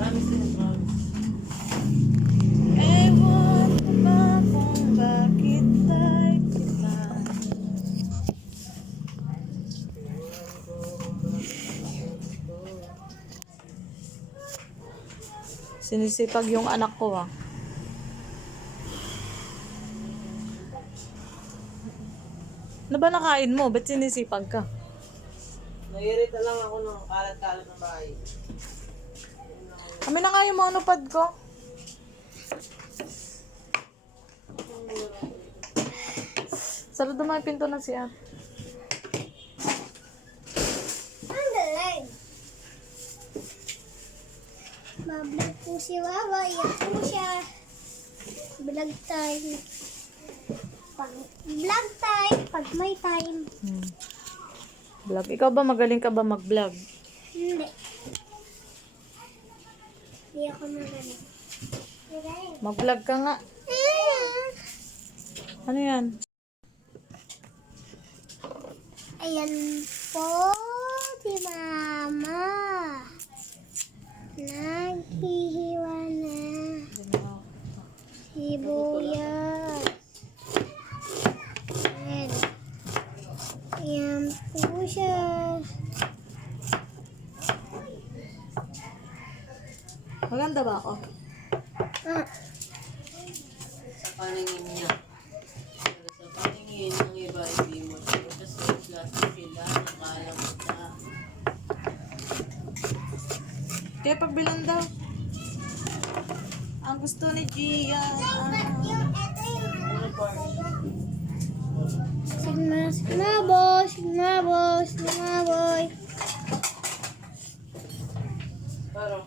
Promise yan, promise. Ewan ko ba kung bakit tayo kita. Sinisipag yung anak ko ah. Ano ba nakain mo? Ba't sinisipag ka? Naiirita lang ako ng kalat-kalat ng bahay. Kami na nga yung monopod ko. Sarado mo yung pinto na siya. Ang galing. Mablog po si Wawa. Yan po siya. Vlog time. Vlog time. Pag may time. Vlog. Ikaw ba magaling ka ba mag-vlog? Hindi. Hindi ako magaling. Magaling. Mag-vlog ka nga. Ano yan? Ayan po si Mama. Naghihiwa na. Sibuyas. Ayan. Ayan po siya. Maganda ba ako? Ah, Sa paningin niya. Pero sa paningin ng iba, hindi mo. Kasi klase sila, nakalang kita. Kaya pagbilang daw. Ang gusto ni Gia. Sigma boy, sigma boy, sigma boy. Pero,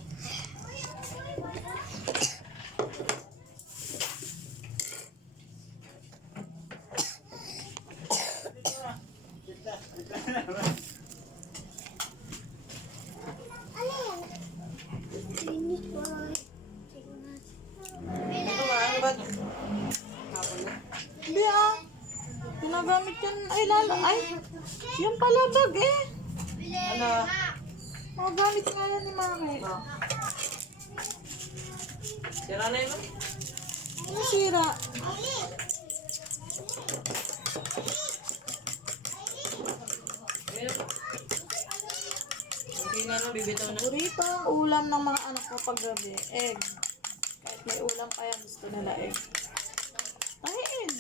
Finish boy. ito ba? Ano ba ito? Hapon na. Hindi ah. Ginagamit yan. Ay, lalo. Ay, yung palabag eh. Ano? Mga gamit nga yan ni Mami. No. Sira na yun? Ano sira? Ayun. Hindi na nang bibitaw na. Burrito ang ulam ng mga anak ko paggabi. Egg. Kahit may ulam pa yan, gusto nila egg. Ay, egg.